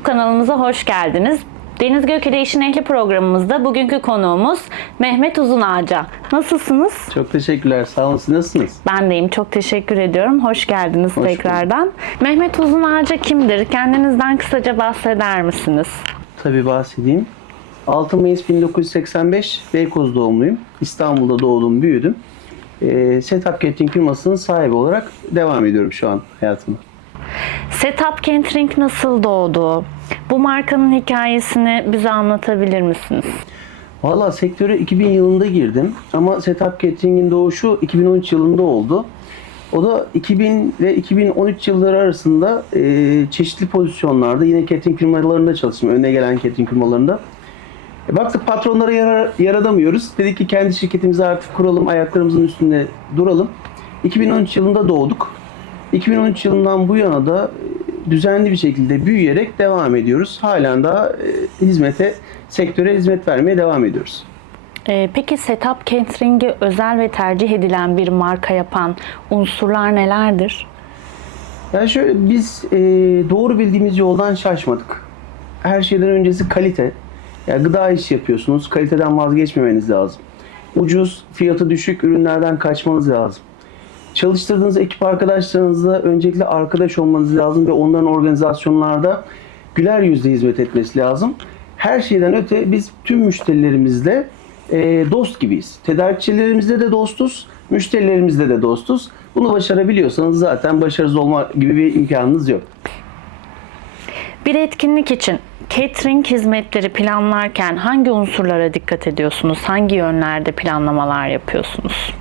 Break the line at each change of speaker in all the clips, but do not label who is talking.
YouTube kanalımıza hoş geldiniz. Deniz Gökü'de İşin Ehli programımızda bugünkü konuğumuz Mehmet Uzunağaca. Nasılsınız?
Çok teşekkürler. Sağ olun. Siz nasılsınız?
Ben deyim. Çok teşekkür ediyorum. Hoş geldiniz
bulduk.
tekrardan. Mehmet Uzunağaca kimdir? Kendinizden kısaca bahseder misiniz?
Tabii bahsedeyim. 6 Mayıs 1985 Beykoz doğumluyum. İstanbul'da doğdum, büyüdüm. Ee, Setup Catering firmasının sahibi olarak devam ediyorum şu an hayatıma.
Setup Catering nasıl doğdu? Bu markanın hikayesini bize anlatabilir misiniz?
Valla sektöre 2000 yılında girdim ama Setup Catering'in doğuşu 2013 yılında oldu. O da 2000 ve 2013 yılları arasında e, çeşitli pozisyonlarda yine catering firmalarında çalıştım. Önüne gelen catering firmalarında. E, baktık patronlara yarar, yaradamıyoruz. Dedik ki kendi şirketimizi artık kuralım, ayaklarımızın üstünde duralım. 2013 yılında doğduk. 2013 yılından bu yana da e, düzenli bir şekilde büyüyerek devam ediyoruz. Halen daha e, hizmete, sektöre hizmet vermeye devam ediyoruz.
Ee, peki Setup Catering'i özel ve tercih edilen bir marka yapan unsurlar nelerdir?
Yani şöyle biz e, doğru bildiğimiz yoldan şaşmadık. Her şeyden öncesi kalite. Yani gıda işi yapıyorsunuz. Kaliteden vazgeçmemeniz lazım. Ucuz, fiyatı düşük ürünlerden kaçmanız lazım. Çalıştırdığınız ekip arkadaşlarınızla öncelikle arkadaş olmanız lazım ve onların organizasyonlarda güler yüzle hizmet etmesi lazım. Her şeyden öte biz tüm müşterilerimizle e, dost gibiyiz. Tedarikçilerimizle de dostuz, müşterilerimizle de dostuz. Bunu başarabiliyorsanız zaten başarısız olma gibi bir imkanınız yok.
Bir etkinlik için catering hizmetleri planlarken hangi unsurlara dikkat ediyorsunuz? Hangi yönlerde planlamalar yapıyorsunuz?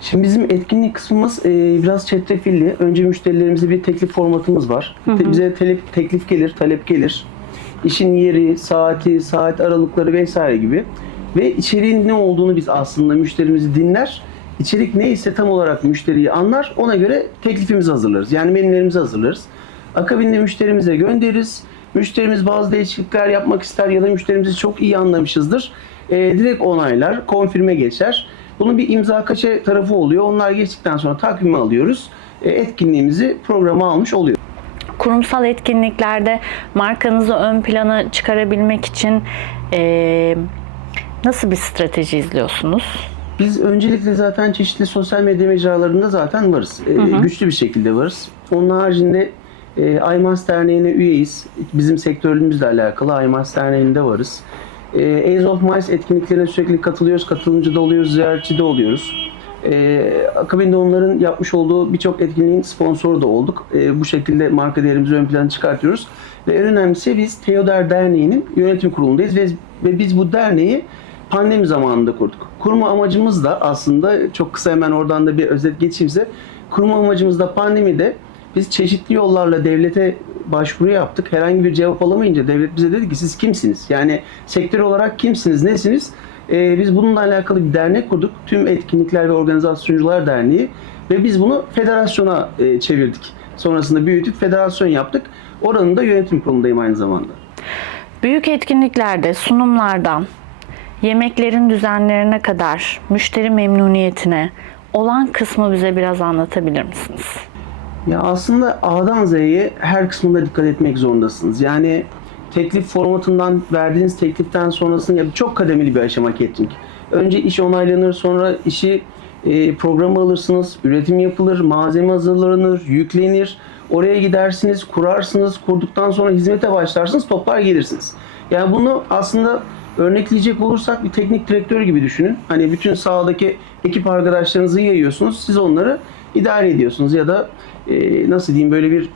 Şimdi bizim etkinlik kısmımız e, biraz çetrefilli. Önce müşterilerimize bir teklif formatımız var. Te- Bize telep, teklif gelir, talep gelir. İşin yeri, saati, saat aralıkları vesaire gibi. Ve içeriğin ne olduğunu biz aslında müşterimizi dinler. İçerik neyse tam olarak müşteriyi anlar. Ona göre teklifimizi hazırlarız. Yani menülerimizi hazırlarız. Akabinde müşterimize göndeririz. Müşterimiz bazı değişiklikler yapmak ister ya da müşterimizi çok iyi anlamışızdır. E, direkt onaylar, konfirme geçer. Bunun bir imza kaçı tarafı oluyor. Onlar geçtikten sonra takvimi alıyoruz. E, etkinliğimizi programa almış oluyor.
Kurumsal etkinliklerde markanızı ön plana çıkarabilmek için eee, nasıl bir strateji izliyorsunuz?
Biz öncelikle zaten çeşitli sosyal medya mecralarında zaten varız. E, Güçlü bir şekilde varız. Onun haricinde e, Aymaz Derneği'ne üyeyiz. Bizim sektörümüzle alakalı Aymaz Derneği'nde varız. E, Ace of Mice etkinliklerine sürekli katılıyoruz. Katılımcı da oluyoruz, ziyaretçi de oluyoruz. E, akabinde onların yapmış olduğu birçok etkinliğin sponsoru da olduk. E, bu şekilde marka değerimizi ön plana çıkartıyoruz. Ve en önemlisi biz Teoder Derneği'nin yönetim kurulundayız ve, ve biz bu derneği pandemi zamanında kurduk. Kurma amacımız da aslında çok kısa hemen oradan da bir özet geçeyimse kurma amacımız da pandemide biz çeşitli yollarla devlete başvuru yaptık. Herhangi bir cevap alamayınca devlet bize dedi ki siz kimsiniz? Yani sektör olarak kimsiniz, nesiniz? Ee, biz bununla alakalı bir dernek kurduk. Tüm Etkinlikler ve Organizasyoncular Derneği ve biz bunu federasyona e, çevirdik. Sonrasında büyütüp federasyon yaptık. Oranın da yönetim kurulundayım aynı zamanda.
Büyük etkinliklerde, sunumlardan, yemeklerin düzenlerine kadar, müşteri memnuniyetine olan kısmı bize biraz anlatabilir misiniz?
Ya aslında A'dan Z'ye her kısmında dikkat etmek zorundasınız. Yani teklif formatından verdiğiniz tekliften sonrasında ya çok kademeli bir aşama catering. Önce iş onaylanır, sonra işi e, programa alırsınız, üretim yapılır, malzeme hazırlanır, yüklenir. Oraya gidersiniz, kurarsınız, kurduktan sonra hizmete başlarsınız, toplar gelirsiniz. Yani bunu aslında örnekleyecek olursak bir teknik direktör gibi düşünün. Hani bütün sahadaki ekip arkadaşlarınızı yayıyorsunuz, siz onları idare ediyorsunuz ya da e, nasıl diyeyim böyle bir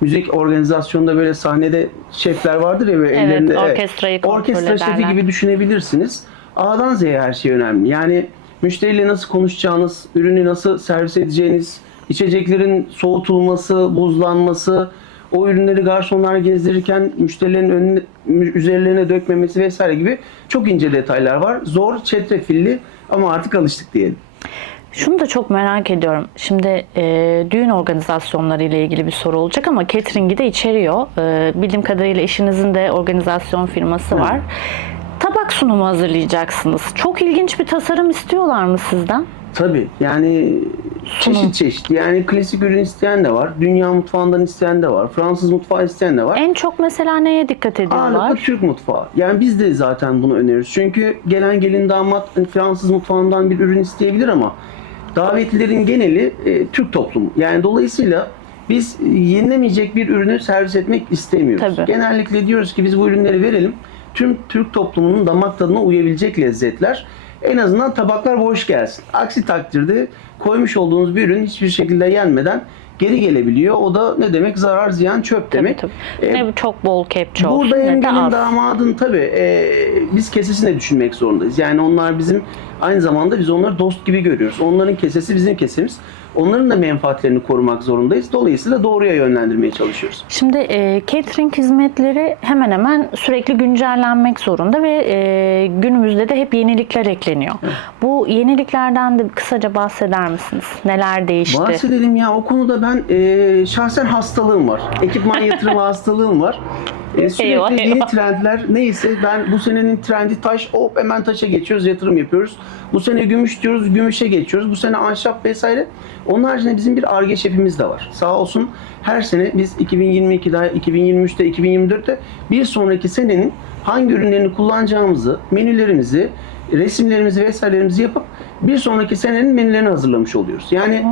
müzik organizasyonunda böyle sahnede şefler vardır ya böyle
Evet,
ellerinde
orkestrayı kontrol
orkestra şefi
ederler.
gibi düşünebilirsiniz. A'dan Z'ye her şey önemli. Yani müşteriyle nasıl konuşacağınız, ürünü nasıl servis edeceğiniz, içeceklerin soğutulması, buzlanması, o ürünleri garsonlar gezdirirken müşterilerin önüne, üzerlerine dökmemesi vesaire gibi çok ince detaylar var. Zor, çetrefilli ama artık alıştık diyelim.
Şunu da çok merak ediyorum. Şimdi e, düğün organizasyonları ile ilgili bir soru olacak ama catering'i de içeriyor. E, bildiğim kadarıyla eşinizin de organizasyon firması var. Tabak sunumu hazırlayacaksınız. Çok ilginç bir tasarım istiyorlar mı sizden?
Tabii yani
Sunum.
çeşit çeşit. Yani klasik ürün isteyen de var. Dünya mutfağından isteyen de var. Fransız mutfağı isteyen de var.
En çok mesela neye dikkat ediyorlar?
Ağırlıklı Türk mutfağı. Yani biz de zaten bunu öneriyoruz. Çünkü gelen gelin damat Fransız mutfağından bir ürün isteyebilir ama davetlilerin geneli e, Türk toplumu. Yani dolayısıyla biz yenilemeyecek bir ürünü servis etmek istemiyoruz.
Tabii.
Genellikle diyoruz ki biz bu ürünleri verelim. Tüm Türk toplumunun damak tadına uyabilecek lezzetler. En azından tabaklar boş gelsin. Aksi takdirde koymuş olduğunuz bir ürün hiçbir şekilde yenmeden geri gelebiliyor. O da ne demek? Zarar, ziyan, çöp
Tabii,
demek.
tabii.
E,
Ne çok bol kepçe olsun
Burada
az.
damadın tabii e, biz kesesini de düşünmek zorundayız. Yani onlar bizim aynı zamanda biz onları dost gibi görüyoruz. Onların kesesi bizim kesemiz. Onların da menfaatlerini korumak zorundayız. Dolayısıyla doğruya yönlendirmeye çalışıyoruz.
Şimdi e, catering hizmetleri hemen hemen sürekli güncellenmek zorunda ve e, günümüzde de hep yenilikler ekleniyor. Bu yeniliklerden de kısaca bahseder misiniz? Neler değişti?
Bahsedelim ya o konuda ben e, şahsen hastalığım var. Ekipman yatırımı hastalığım var. E, sürekli
Eyvah,
yeni
eyvah.
trendler neyse ben bu senenin trendi taş hop hemen taşa geçiyoruz yatırım yapıyoruz. Bu sene gümüş diyoruz gümüşe geçiyoruz. Bu sene ahşap vesaire. Onun haricinde bizim bir ARGE şefimiz de var. Sağ olsun her sene biz 2022'de, 2023'te, 2024'te bir sonraki senenin hangi ürünlerini kullanacağımızı, menülerimizi, resimlerimizi vesairelerimizi yapıp bir sonraki senenin menülerini hazırlamış oluyoruz. Yani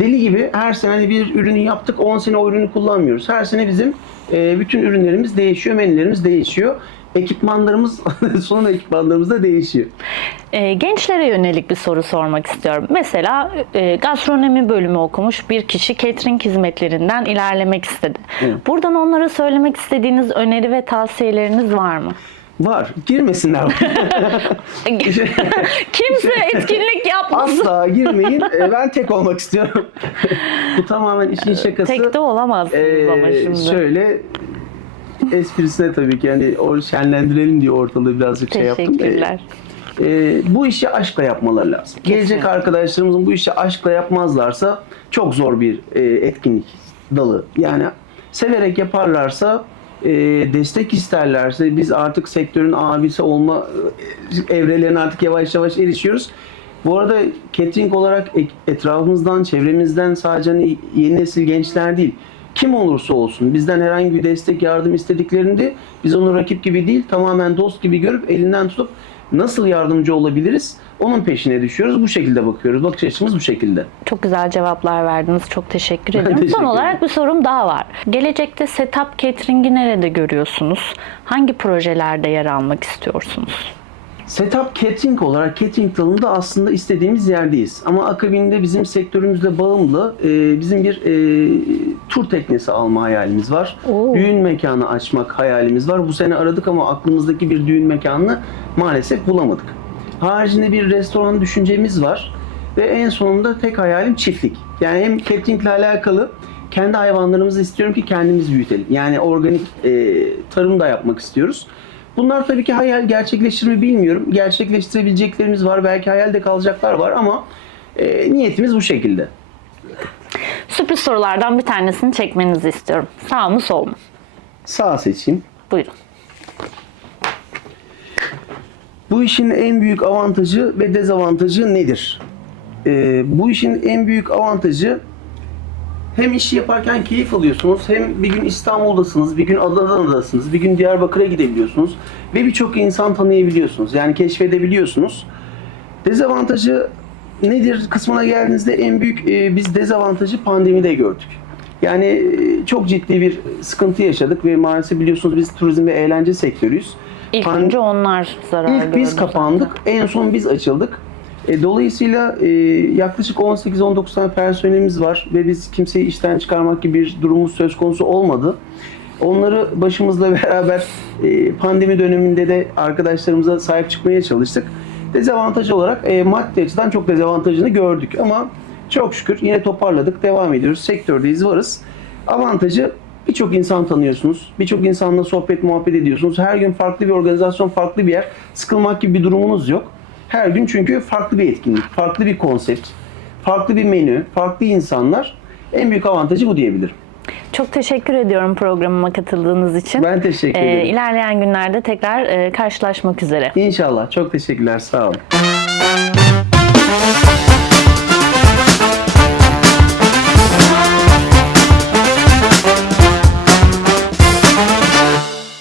deli gibi her sene bir ürünü yaptık, 10 sene o ürünü kullanmıyoruz. Her sene bizim e, bütün ürünlerimiz değişiyor, menülerimiz değişiyor. Ekipmanlarımız, son ekipmanlarımız da değişiyor.
E, gençlere yönelik bir soru sormak istiyorum. Mesela e, gastronomi bölümü okumuş bir kişi catering hizmetlerinden ilerlemek istedi.
Evet.
Buradan onlara söylemek istediğiniz öneri ve tavsiyeleriniz var mı?
Var, girmesinler.
Kimse etkinlik yapmasın.
Asla girmeyin. E, ben tek olmak istiyorum. Bu tamamen işin şakası.
Tek de olamazsınız
Ee,
ama şimdi.
şöyle esprisine tabii ki yani o şenlendirelim diye ortalığı birazcık şey yaptım.
Teşekkürler.
Ee, bu işi aşkla yapmaları lazım. Gelecek
Kesinlikle.
arkadaşlarımızın bu işi aşkla yapmazlarsa çok zor bir e, etkinlik dalı. Yani severek yaparlarsa e, destek isterlerse biz artık sektörün abisi olma e, evrelerine artık yavaş yavaş erişiyoruz. Bu arada catering olarak etrafımızdan, çevremizden sadece hani yeni nesil gençler değil, kim olursa olsun bizden herhangi bir destek, yardım istediklerinde biz onu rakip gibi değil, tamamen dost gibi görüp elinden tutup nasıl yardımcı olabiliriz onun peşine düşüyoruz. Bu şekilde bakıyoruz. Bakış açımız bu şekilde.
Çok güzel cevaplar verdiniz. Çok teşekkür ediyorum.
teşekkür
Son olarak
ederim.
bir sorum daha var. Gelecekte setup catering'i nerede görüyorsunuz? Hangi projelerde yer almak istiyorsunuz?
Setup catering olarak catering dalında aslında istediğimiz yerdeyiz. Ama akabinde bizim sektörümüzle bağımlı e, bizim bir e, tur teknesi alma hayalimiz var.
Oo.
Düğün mekanı açmak hayalimiz var. Bu sene aradık ama aklımızdaki bir düğün mekanını maalesef bulamadık. Haricinde bir restoran düşüncemiz var. Ve en sonunda tek hayalim çiftlik. Yani hem cateringle alakalı kendi hayvanlarımızı istiyorum ki kendimiz büyütelim. Yani organik e, tarım da yapmak istiyoruz. Bunlar tabii ki hayal gerçekleşir mi bilmiyorum. Gerçekleştirebileceklerimiz var. Belki hayalde kalacaklar var ama e, niyetimiz bu şekilde.
Sürpriz sorulardan bir tanesini çekmenizi istiyorum. Sağ mı sol mu?
Sağ seçeyim.
Buyurun.
Bu işin en büyük avantajı ve dezavantajı nedir? Ee, bu işin en büyük avantajı hem işi yaparken keyif alıyorsunuz, hem bir gün İstanbul'dasınız, bir gün Adana'dasınız, bir gün Diyarbakır'a gidebiliyorsunuz ve birçok insan tanıyabiliyorsunuz. Yani keşfedebiliyorsunuz. Dezavantajı nedir kısmına geldiğinizde en büyük e, biz dezavantajı pandemide gördük. Yani e, çok ciddi bir sıkıntı yaşadık ve maalesef biliyorsunuz biz turizm ve eğlence sektörüyüz.
İlk
Pan-
önce onlar zarar
İlk biz
gördü
kapandık, en son biz açıldık. E, dolayısıyla e, yaklaşık 18-19 tane personelimiz var ve biz kimseyi işten çıkarmak gibi bir durumumuz söz konusu olmadı. Onları başımızla beraber e, pandemi döneminde de arkadaşlarımıza sahip çıkmaya çalıştık. Dezavantaj olarak e, maddi açıdan çok dezavantajını gördük ama çok şükür yine toparladık, devam ediyoruz. Sektördeyiz, varız. Avantajı birçok insan tanıyorsunuz. Birçok insanla sohbet, muhabbet ediyorsunuz. Her gün farklı bir organizasyon, farklı bir yer. Sıkılmak gibi bir durumunuz yok. Her gün çünkü farklı bir etkinlik, farklı bir konsept, farklı bir menü, farklı insanlar. En büyük avantajı bu diyebilirim.
Çok teşekkür ediyorum programıma katıldığınız için.
Ben teşekkür
Ee,
ederim.
ilerleyen günlerde tekrar e, karşılaşmak üzere.
İnşallah. Çok teşekkürler. Sağ olun.